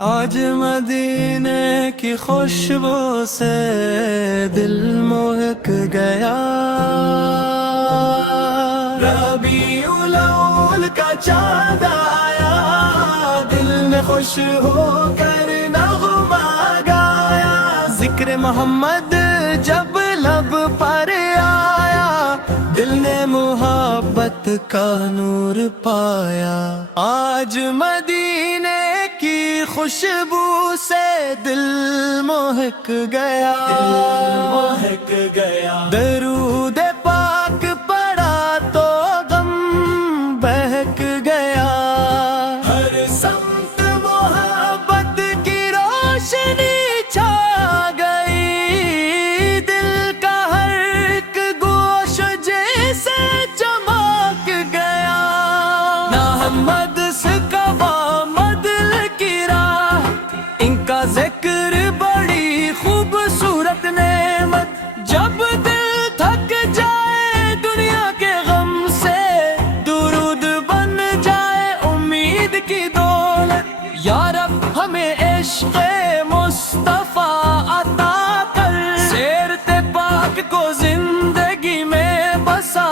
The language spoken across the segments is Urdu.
آج مدینے کی خوشبو سے دل مہک گیا، ربیع الاول کا چاند آیا، دل نے خوش ہو کر نغمہ گایا، ذکر محمد جب لب پر آیا، دل نے محبت کا نور پایا۔ آج مدینے کی خوشبو سے دل مہک گیا، درود پاک پڑا تو غم بہک گیا، ہر سمت محبت کی روشنی چھا گئی، دل کا ہر ایک گوش جیسے چمک گیا، محمد سکوا مدل کی راہ، ان کا ذکر بڑی خوبصورت نعمت، جب دل تھک جائے دنیا کے غم سے، درود بن جائے امید کی دولت، یا رب ہمیں عشق مصطفیٰ عطا کر، سیرت پاک کو زندگی میں بسا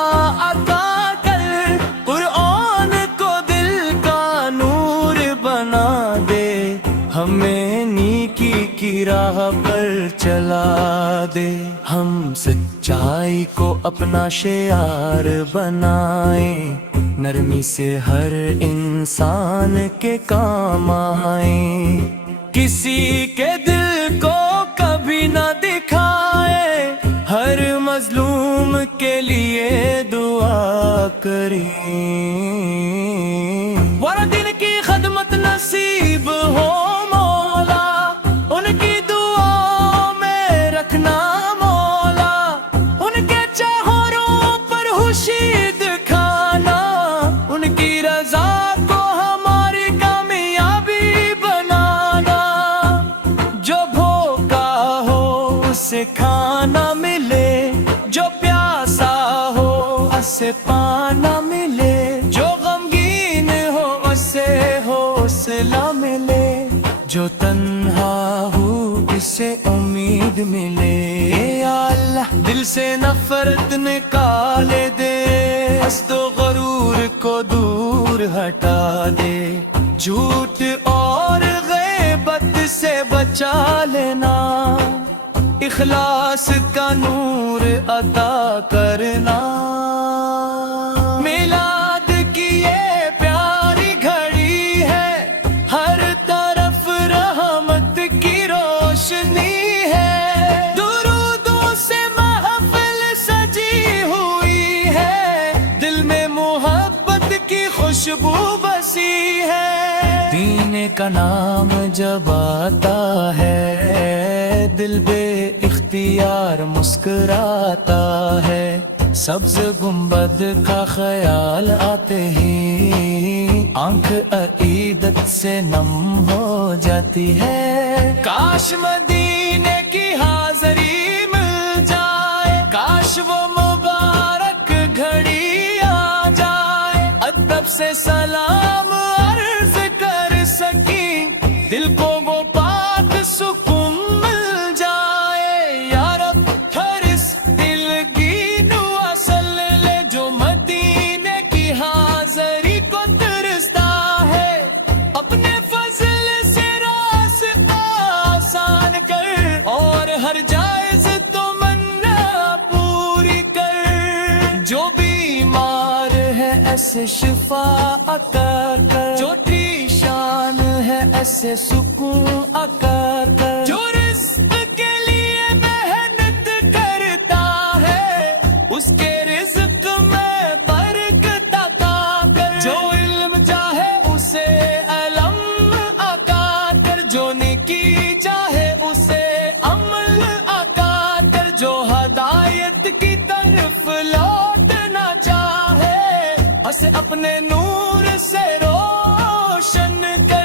عطا کر، قرآن کو دل کا نور بنا دے، ہمیں نیکی کی راہ پر چلا دے، ہم سچائی کو اپنا شعار بنائیں، نرمی سے ہر انسان کے کام آئیں، کسی کے دل کو کبھی نہ دکھائے، ہر مظلوم کے لیے دعا کریں، ورا دل کی خدمت نصیب ہو مولا، ان کی دعا میں رکھنا مولا، ان کے چہروں پر خوشی دکھانا، ان کی رضا کو ہماری کامیابی بنانا، جو بھوکا ہو اسے کھانا ملے، جو پیاسا ہو اسے پانا ملے، جو غمگین ہو اسے حوصلہ ملے، جو تنہا ہو اسے امید ملے، یا اللہ دل سے نفرت نکال دے، حسد و غرور کو دور ہٹا دے، جھوٹ اور غیبت سے بچا لینا، اخلاص کا نور عطا کرنا، میلاد کی یہ پیاری گھڑی ہے، ہر طرف رحمت کی روشنی ہے، درودوں سے محفل سجی ہوئی ہے، دل میں محبت کی خوشبو بسی ہے، دین کا نام جب آتا ہے، دل بے اختیار مسکراتا ہے، سبز گنبد کا خیال آتے ہی آنکھ عقیدت سے نم ہو جاتی ہے، کاش مدینے کی حاضری مل جائے، کاش وہ مبارک گھڑی آ جائے، ادب سے سلام عرض کر سکیں، دل کو وہ پاک سکون مل جائے، یا رب ہر اس دل کی دعا سن لے، جو مدینے کی حاضری کو ترستا ہے، اپنے فضل سے راستہ آسان کر، اور ہر جائز تمنا پوری کر، جو بیمار ہے ایسے شفا عطا کر، جو پریشان ہے ایسے سکون عطا کر، جو رزق کے لیے محنت کرتا ہے اس کے رزق میں برکت عطا کر، جو علم چاہے اسے علم عطا کر، جو نیکی چاہے اسے عمل عطا کر، جو ہدایت کی طرف لوٹنا چاہے اسے اپنے نور سے روشن کر،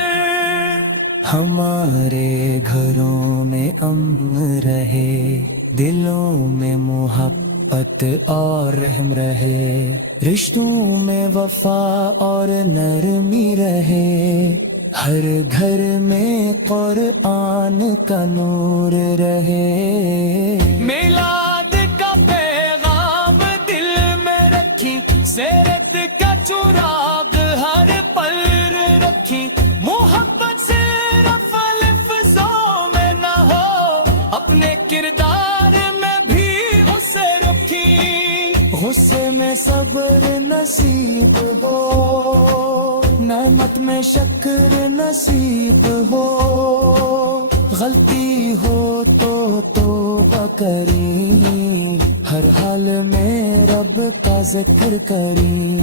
ہمارے گھروں میں امن رہے، دلوں میں محبت محبت اور رحم رہے، رشتوں میں وفا اور نرمی رہے، ہر گھر میں قرآن کا نور رہے۔ میلاد کا پیغام دل میں رکھی، سیرت کا چراغ ہر پل رکھی، محبت صرف لفظوں میں نہ ہو، اپنے کردار میں بھی اسے رکھی، غصے میں صبر نصیب ہو، نعمت میں شکر نصیب ہو، غلطی ہو تو توبہ کری، ہر حال میں رب کا ذکر کری۔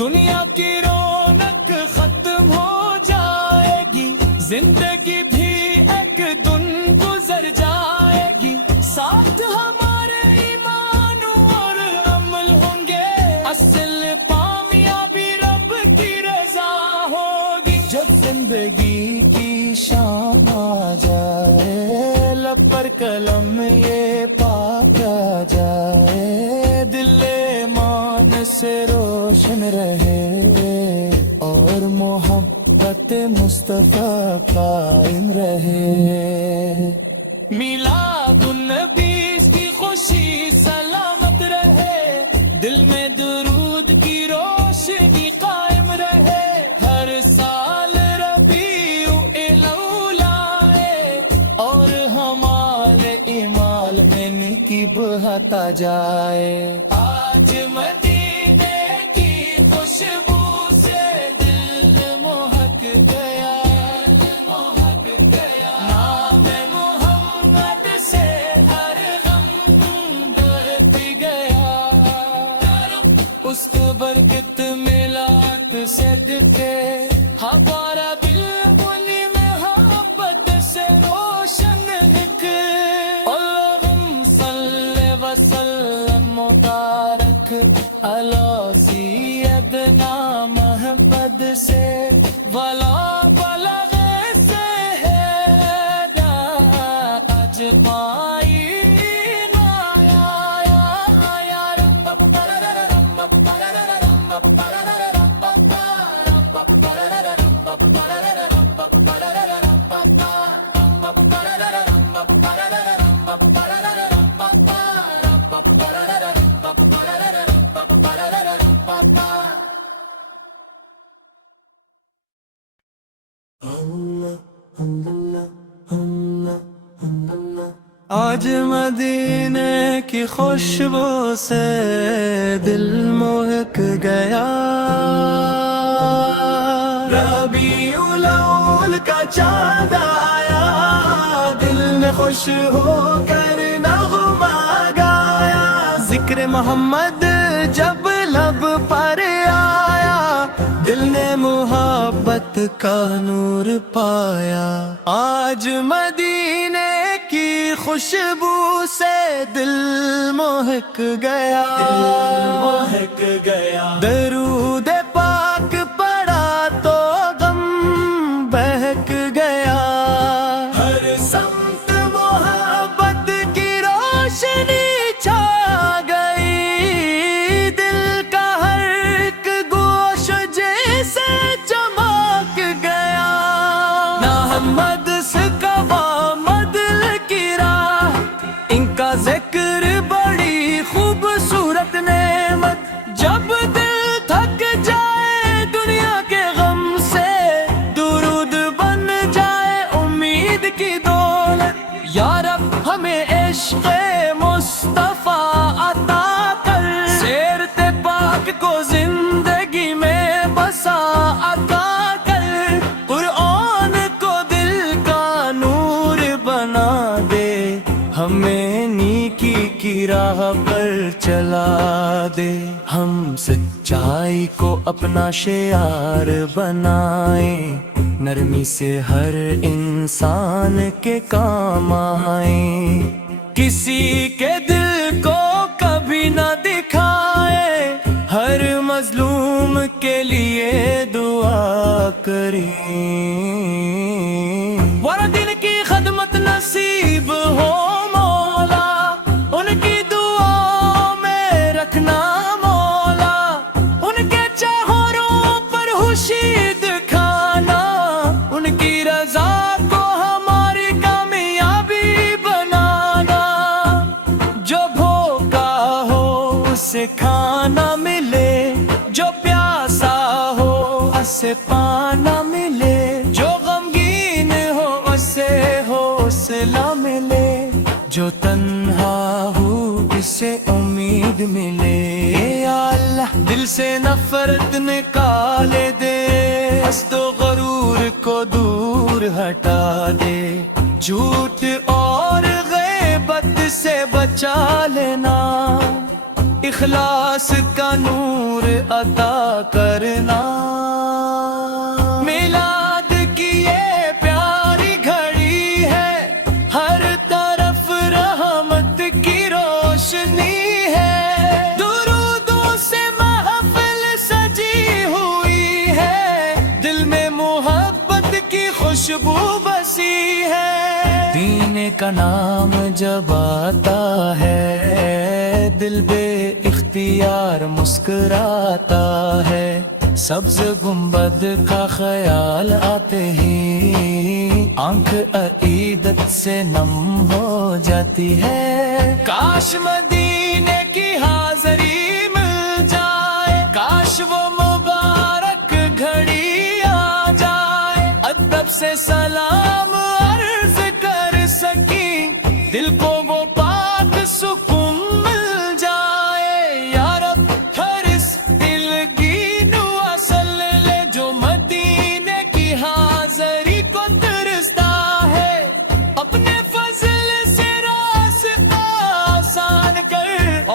دنیا کی رونق ختم ہو جائے گی، زندگی بھی ایک دن گزر جائے گی، ساتھ ہمارے ایمان اور عمل ہوں گے، اصل کامیابی رب کی رضا ہوگی۔ جب زندگی کی شام آ جائے، لب پر قلم یہ پاک آ جائے، دل ایمان سے روشن رہے، اور محبت مصطفیٰ قائم رہے۔ میلاد النبی کی خوشی سلامت رہے، دل میں درود کی روشنی قائم رہے، ہر سال ربیع الاول آئے، اور ہمارے ایمال میں نیکی بڑھتا جائے۔ آج مدینے کی خوشبو سے دل مہک گیا، نام محمد سے ہر غم بہت گیا، اس کو برکت ملات صدقے، ہمارا دل بولی محبت سے روشن لکھ، اللہم صلی وسلم مبارک علی سیدنا محمد سے، ولا بلغ سے ہے اجمعین۔ آج مدینے کی خوشبو سے دل مہک گیا، ربیع الاول کا چاند آیا، دل نے خوش ہو کر نغمہ گایا، ذکر محمد جب لب پر آیا، دل نے محبت کا نور پایا۔ آج مدینے کی خوشبو سے دل مہک گیا، درود پاک پڑا تو غم بہک گیا، ہر سمت محبت کی روشنی چھا گئی، دل کا ہر ایک گوش جیسے چمک گیا، محمد سے قوامد کی راہ، ان کا ذکر بڑی خوبصورت نعمت، جب دل تھک جائے دنیا کے غم سے، درود بن جائے امید کی دولت، یا رب ہمیں عشق مصطفیٰ عطا کر، سیرت پاک کو زندگی میں بسا عطا کر، قرآن کو دل کا نور بنا دے، ہمیں نیکی کی راہ پر چلا دے، ہم سچائی کو اپنا شعار بنائیں، نرمی سے ہر انسان کے کام آئیں، کسی کے دل کو کبھی نہ دکھائے، ہر مظلوم کے لیے دعا کریں، ورنہ دل کی خدمت نصیب ہو مولا، ان کی دعا اسے پانا ملے، جو غمگین ہو اسے حوصلہ ملے، جو تنہا ہو اسے امید ملے۔ یا اللہ دل سے نفرت نکالے دے، حسد و غرور کو دور ہٹا دے، جھوٹ اور غیبت سے بچا لینا، اخلاص کا نور عطا کرنا۔ میلاد کی یہ پیاری گھڑی ہے، ہر طرف رحمت کی روشنی ہے، درودوں سے محفل سجی ہوئی ہے، دل میں محبت کی خوشبو بسی ہے۔ دین کا نام جب آتا ہے، دل بے اختیار مسکراتا ہے، سبز گنبد کا خیال آتے ہی آنکھ عقیدت سے نم ہو جاتی ہے۔ کاش مدینے کی حاضری مل جائے، کاش وہ مبارک گھڑی آ جائے، ادب سے سلام عرض کر سکی، دل کو وہ پاک سکون مل جائے۔ یا رب ہر اس دل کی دعا سن لے جو مدینے کی حاضری کو ترستا ہے، اپنے فضل سے راستہ آسان کر،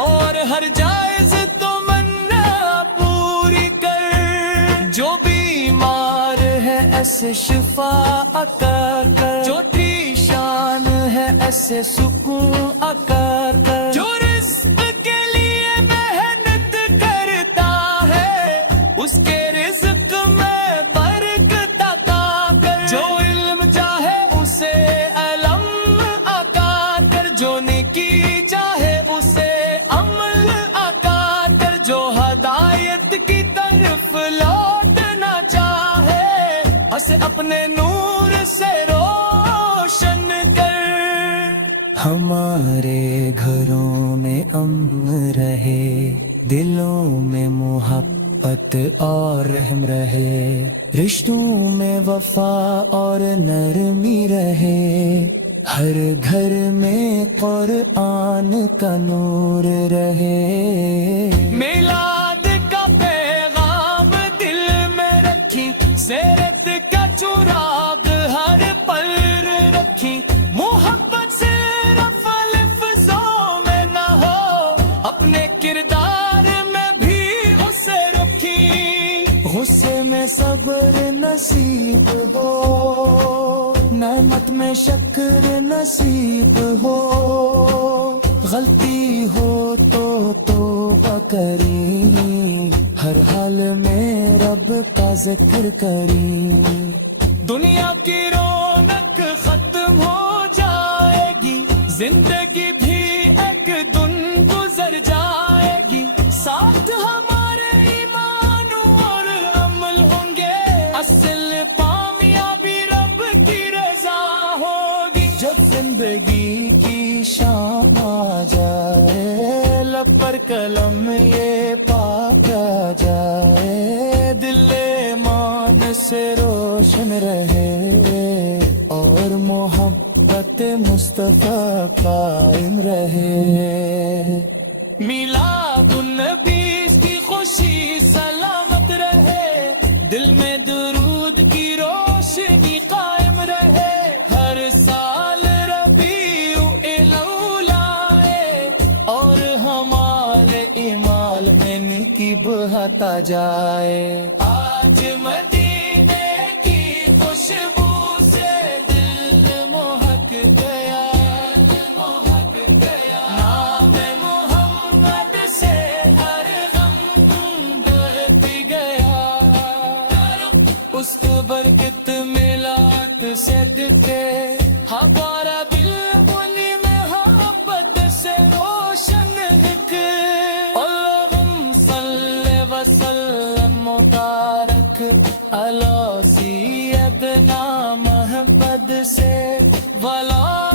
اور ہر جائز تمنا پوری کر، جو بیمار ہے ایسے شفا عطا کر، جو پریشان ہے ایسے سکون عطا کر، جو رزق کے لیے محنت کرتا ہے اس کے رزق میں برکت عطا کر، جو علم چاہے اسے علم عطا کر، جو نیکی چاہے اسے عمل عطا کر، جو ہدایت کی طرف لوٹنا چاہے اسے اپنے نور سے روشن کر۔ ہمارے گھروں میں امن رہے، دلوں میں محبت اور رحم رہے، رشتوں میں وفا اور نرمی رہے، ہر گھر میں قرآن کا نور رہے۔ میلاد کا پیغام دل میں رکھی، سیرت کا چراغ ہر پل رکھی، محبت صرف الفاظوں میں نہ ہو، اپنے کردار میں بھی اسے رکھی، غصے میں صبر نصیب ہو، نعمت میں شکر نصیب ہو، غلطی ہو تو توبہ کری، ہر حال میں رب کا ذکر کری۔ دنیا کی رونق ختم ہو جائے گی، زندگی بھی ایک دن گزر جائے گی، ساتھ ہمارے ایمان اور عمل ہوں گے، اصل کامیابی رب کی رضا ہوگی۔ جب زندگی کی شام آ جائے، لب پر قلم یہ پاک آ جائے، دل ایمان سے روشن رہے، اور محبت مصطفیٰ قائم رہے۔ میلاد النبی کی خوشی سلامت رہے، دل میں درود کی روشنی قائم رہے، ہر سال ربیع الاولی آئے، اور ہمارے ایمال میں نیکی بہتا جائے۔ آج مدینے کی خوشبو سے دل مہک گیا، نام محمد سے ہر غم بہت گیا، اس کو برکت میلاد سے دکھے، ہمارا دل انہی محبت سے روشن دکھے۔ اللہم صلی وسلم مبارک علی سیدنا محمد سے ولا